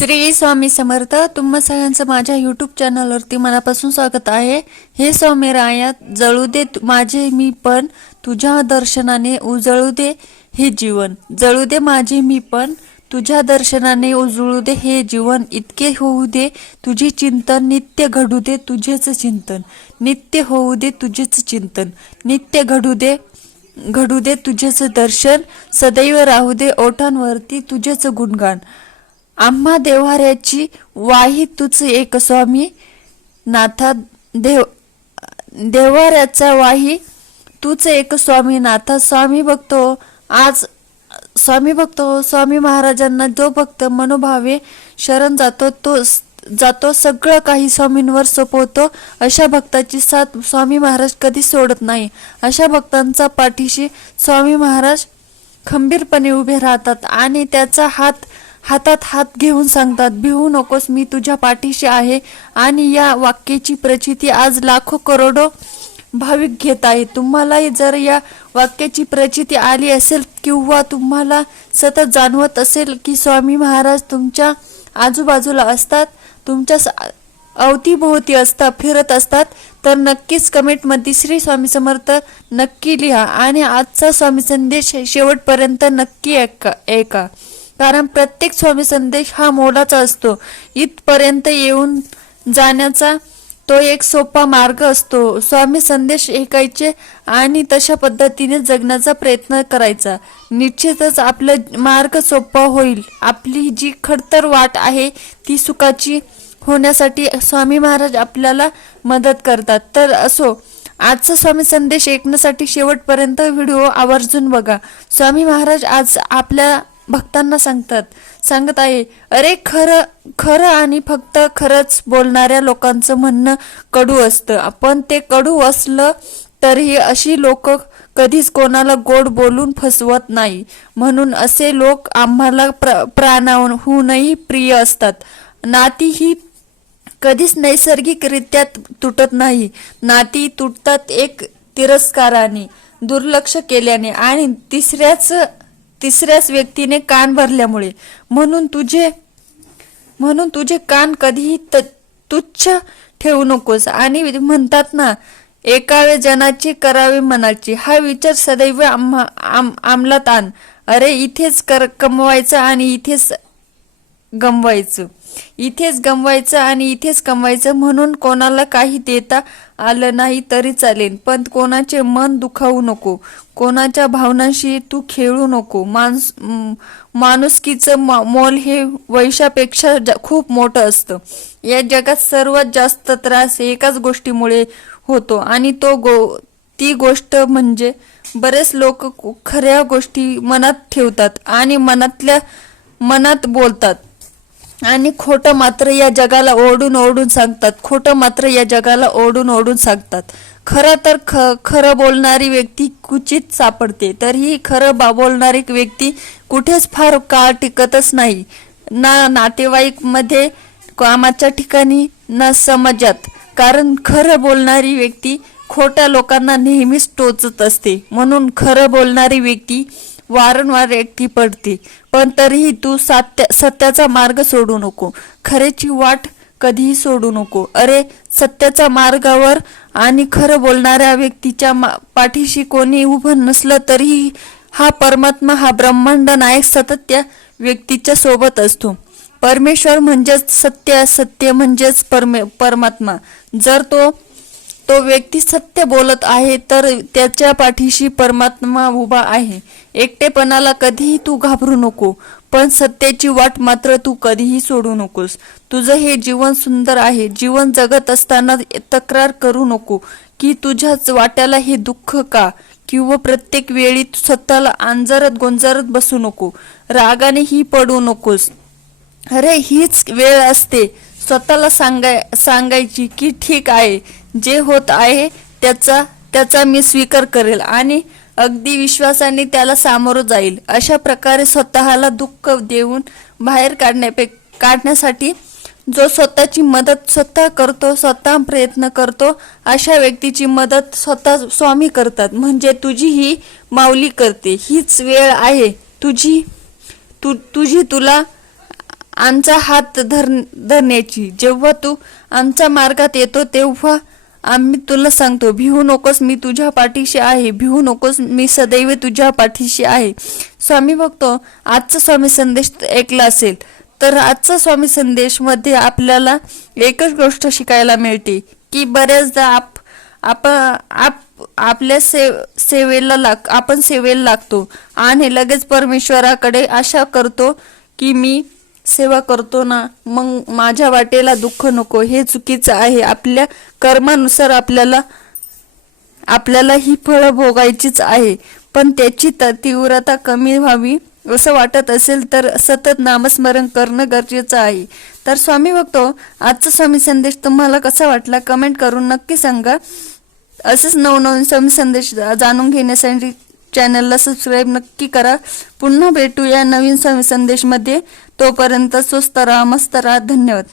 श्री स्वामी समर्थ तुम्हा सगळ्यांचं माझ्या यूट्यूब चॅनलवरती मनापासून स्वागत आहे. हे स्वामी रायात जळू दे माझे मी पण तुझ्या दर्शनाने उजळू दे हे जीवन. जळू दे माझे मी पण तुझ्या दर्शनाने उजळू दे हे जीवन. इतके होऊ दे तुझे चिंतन नित्य घडू दे तुझेच चिंतन. नित्य होऊ दे तुझेच चिंतन. नित्य घडू दे घडू दे तुझेच दर्शन. सदैव राहू दे ओठांवरती तुझेच गुणगान. आम्हा देव्हाऱ्याची वाही तुच एक स्वामी. नाथा देव देव्हाऱ्याचा वाही तूच एक स्वामी. नाथा स्वामी बघतो हो. आज स्वामी बघतो हो. स्वामी महाराजांना जो भक्त मनोभावे शरण जातो तो जातो सगळं काही स्वामींवर सोपवतो. अशा भक्ताची साथ स्वामी महाराज कधी सोडत नाही. अशा भक्तांचा पाठीशी स्वामी महाराज खंबीरपणे उभे राहतात आणि त्याचा हात हातात हात घेऊन सांगतात भिवू नकोस मी तुझ्या पाठीशी आहे आणि या वाक्याची प्रचिती आज लाखो करोडो भाविक घेत आहे तुम्हालाही जर या वाक्याची प्रचिती आली असेल किंवा तुम्हाला सतत जाणवत असेल की स्वामी महाराज तुमच्या आजूबाजूला असतात तुमच्या अवतीभोवती असतात फिरत असतात तर नक्कीच कमेंटमध्ये श्री स्वामी समर्थ नक्की लिहा आणि आजचा स्वामी संदेश शेवटपर्यंत नक्की ऐका ऐका. कारण प्रत्येक स्वामी संदेश हा मोलाचा असतो. इथपर्यंत येऊन जाण्याचा तो एक सोपा मार्ग असतो. स्वामी संदेश ऐकायचे आणि तशा पद्धतीने जगण्याचा प्रयत्न करायचा. निश्चितच आपलं मार्ग सोपा होईल. आपली जी खडतर वाट आहे ती सुखाची होण्यासाठी स्वामी महाराज आपल्याला मदत करतात. तर असो आजचा स्वामी संदेश ऐकण्यासाठी शेवटपर्यंत व्हिडिओ आवर्जून बघा. स्वामी महाराज आज आपल्या भक्तांना सांगतात. सांगत आहे अरे खरं खरं आणि फक्त खरंच बोलणाऱ्या लोकांचं म्हणणं कडू असतं. पण ते कडू असलं तरीही अशी लोक कधीच कोणाला गोड बोलून फसवत नाही. म्हणून असे लोक आम्हाला प्र प्राणाहूनही प्रिय असतात. नाती ही कधीच नैसर्गिकरित्या तुटत नाही. नाती तुटतात एक तिरस्काराने दुर्लक्ष केल्याने आणि तिसऱ्याच तिसऱ्याच व्यक्तीने कान भरल्यामुळे. म्हणून तुझे म्हणून तुझे कान कधीही त- तुच्छ ठेवू नकोस. आणि म्हणतात ना एकावे जनाची करावे मनाची. हा विचार सदैव आम्हा आम आमलात आण. अरे इथेच कर कमवायचं आणि इथेच गमवायचं. इथेच गमवायचं आणि इथेच कमवायचं म्हणून कोणाला काही देता आलं नाही तरी चालेल. पण कोणाचे मन दुखावू नको. कोणाच्या भावनांशी तू खेळू नको. माणूस माणुसकीचं मोल हे वैशापेक्षा जा- खूप मोठं असतं. या जगात सर्वात जास्त त्रास एकाच गोष्टीमुळे होतो आणि तो गो ती गोष्ट म्हणजे बरेच लोक खऱ्या गोष्टी मनात ठेवतात आणि मनातल्या मनात बोलतात. आणि खोटं मात्र या जगाला ओढून ओढून सांगतात. खोटं मात्र या जगाला ओढून ओढून सांगतात. खरं तर ख खरं बोलणारी व्यक्ती क्वचित सापडते. तर ही खरं बा बोलणारी व्यक्ती कुठेच फार काळ टिकतच नाही. ना नातेवाईकमध्ये कामाच्या ठिकाणी ना समाजात. कारण खरं बोलणारी व्यक्ती खोट्या लोकांना नेहमीच टोचत असते. म्हणून खरं बोलणारी व्यक्ती वारंवार एकटी पडते. पण तरीही तू सत्य सत्याचा मार्ग सोडू नको. खरेची वाट कधीही सोडू नको. अरे सत्याच्या मार्गावर आणि खरं बोलणाऱ्या व्यक्तीच्या मा- पाठीशी कोणी उभं नसलं तरीही हा परमात्मा हा ब्रह्मांड नायक सतत त्या व्यक्तीच्या सोबत असतो. परमेश्वर म्हणजेच सत्य सत्य म्हणजेच परमे परमात्मा. जर तो तो व्यक्ती सत्य बोलत आहे तर त्याच्या पाठीशी परमात्मा उभा आहे. एकटेपणाला कधीही तू घाबरू नको पण सत्याची वाट मात्र तू कधीही सोडू नकोस. तुझं हे जीवन सुंदर आहे. जीवन जगत असताना तक्रार करू नको की तुझ्याच वाट्याला हे दुःख का? किंवा प्रत्येक वेळी तू स्वतःला अंजारत गोंजारत बसू नको रागाने ही पडू नकोस. अरे हीच वेळ असते. स्वतःला सांगाय सांगायची की ठीक आहे जे होत आहे त्याचा त्याचा मी स्वीकार करेल आणि अगदी विश्वासाने त्याला सामोरं जाईल. अशा प्रकारे स्वतःला दुःख देऊन बाहेर काढण्यापे काढण्यासाठी जो स्वतःची मदत स्वतः करतो स्वतः प्रयत्न करतो अशा व्यक्तीची मदत स्वतः स्वामी करतात. म्हणजे तुझी ही माऊली करते. हीच वेळ आहे. तुझी तु तुझी तुला आमचा हात धर धरण्याची. जेव्हा तू आमच्या मार्गात येतो तेव्हा आम्ही तुला सांगतो भिवू नकोस मी तुझ्या पाठीशी आहे. भिवू नकोस मी सदैव तुझ्या पाठीशी आहे. स्वामी बघतो आजचा स्वामी संदेश ऐकला असेल तर आजचा स्वामी संदेशमध्ये आपल्याला एकच गोष्ट शिकायला मिळते की बऱ्याचदा आप आप आप आपल्या सेव सेवेला लाग आपण सेवेला लागतो. आणि लगेच परमेश्वराकडे आशा करतो की मी सेवा करतो ना मग माझ्या वाटेला दुःख नको. हे चुकीचं आहे. आपल्या कर्मानुसार आपल्याला आपल्याला ही फळं भोगायचीच आहे. पण त्याची तीव्रता कमी व्हावी असं वाटत असेल तर सतत नामस्मरण करणं गरजेचं आहे. तर स्वामी बघतो आजचा स्वामी संदेश तुम्हाला कसा वाटला? कमेंट करून नक्की सांगा. असेच नवनवीन स्वामी संदेश जाणून घेण्यासाठी चॅनलला सबस्क्राईब नक्की करा. पुन्हा भेटूया नवीन संदेशमध्ये. तोपर्यंत स्वस्त राहा मस्त राहा. धन्यवाद.